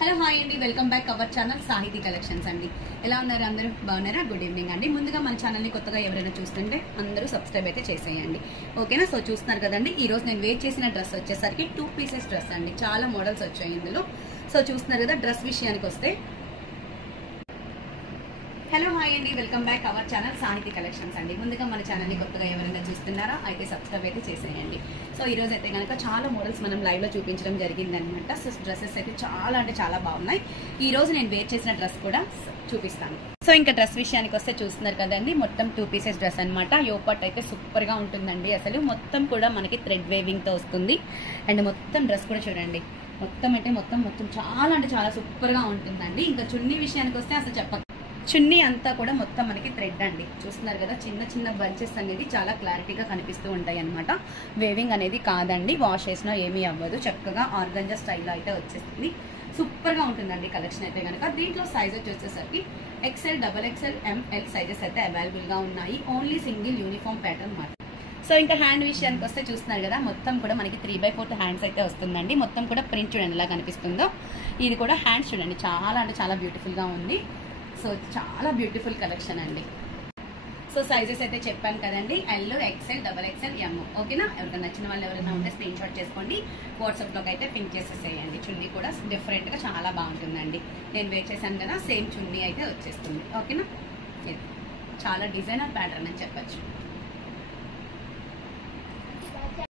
Hello hi అండి, welcome back our channel సాహితీ collections అండి. ఎలా ఉన్నారు అందరూ? బాగున్నారా? గుడ్ ఈవినింగ్ అండి. ముందుగా మన ఛానల్ని కొత్తగా ఎవరైనా చూస్తుంటే అందరూ సబ్స్క్రైబ్ అయితే చేసేయండి, ఓకేనా? సో చూస్తున్నారు కదండి, ఈ రోజు నేను వేర్ చేసిన డ్రెస్ వచ్చేసరికి 2 పీసెస్ డ్రెస్ అండి. చాలా మోడల్స్ వచ్చాయి ఇందులో. సో చూస్తున్నారు కదా, డ్రెస్ విషయానికి వస్తే హలో హాయ్ అండి, వెల్కమ్ బ్యాక్ అవర్ ఛానల్ సాహితీ కలెక్షన్స్ అండి. ముందుగా మన ఛానల్ని కొత్తగా ఎవరైనా చూస్తున్నారా అయితే సబ్స్క్రైబ్ అయితే చేసేయండి. సో ఈ రోజు అయితే కనుక చాలా మోడల్స్ మనం లైవ్లో చూపించడం జరిగిందనమాట. సో డ్రెస్సెస్ అయితే చాలా అంటే చాలా బాగున్నాయి. ఈ రోజు నేను వేర్ చేసిన డ్రెస్ కూడా చూపిస్తాను. సో ఇంకా డ్రెస్ విషయానికి వస్తే చూస్తున్నారు కదండి, మొత్తం 2 పీసెస్ డ్రెస్ అనమాట. యోపాట్ అయితే సూపర్ గా ఉంటుందండి. అసలు మొత్తం కూడా మనకి థ్రెడ్ వేవింగ్ తో వస్తుంది. అండ్ మొత్తం డ్రెస్ కూడా చూడండి, మొత్తం అంటే మొత్తం చాలా అంటే చాలా సూపర్ గా ఉంటుందండి. ఇంకా చున్నీ విషయానికి వస్తే అసలు చెప్పక, చున్నీ అంతా కూడా మొత్తం మనకి థ్రెడ్ అండి. చూస్తున్నారు కదా, చిన్న చిన్న బంచెస్ అనేది చాలా క్లారిటీగా కనిపిస్తూ ఉంటాయి అనమాట. వేవింగ్ అనేది కాదండి, వాష్ చేసినా ఏమీ అవ్వదు. చక్కగా ఆర్గంజా స్టైల్లో అయితే వచ్చేస్తుంది. సూపర్ గా ఉంటుందండి కలెక్షన్ అయితే కనుక. దీంట్లో సైజెస్ వచ్చేసరికి XL, XXL, ML సైజెస్ అయితే అవైలబుల్ గా ఉన్నాయి. ఓన్లీ సింగిల్ యూనిఫామ్ ప్యాటర్న్ మాట. సో ఇంకా హ్యాండ్ విషయానికి వస్తే చూస్తున్నారు కదా, మొత్తం కూడా మనకి 3/4 హ్యాండ్స్ అయితే వస్తుందండి. మొత్తం కూడా ప్రింట్ చూడండి ఎలా కనిపిస్తుందో. ఇది కూడా హ్యాండ్స్ చూడండి, చాలా అంటే చాలా బ్యూటిఫుల్ గా ఉంది. సో చాలా బ్యూటిఫుల్ కలెక్షన్ అండి. సో సైజెస్ అయితే చెప్పాను కదండి, L, XL, XXL, M, ఓకేనా? ఎవరికైనా నచ్చిన వాళ్ళు ఎవరైనా ఉంటే స్క్రీన్ షాట్ చేసుకోండి, వాట్సాప్లోకి అయితే పింక్ చేసేసేయండి. చున్నీ కూడా డిఫరెంట్గా చాలా బాగుంటుందండి. నేను వేర్ చేశాను కదా, సేమ్ చున్నీ అయితే వచ్చేస్తుంది, ఓకేనా? చాలా డిజైనర్ ప్యాటర్న్ అని చెప్పచ్చు.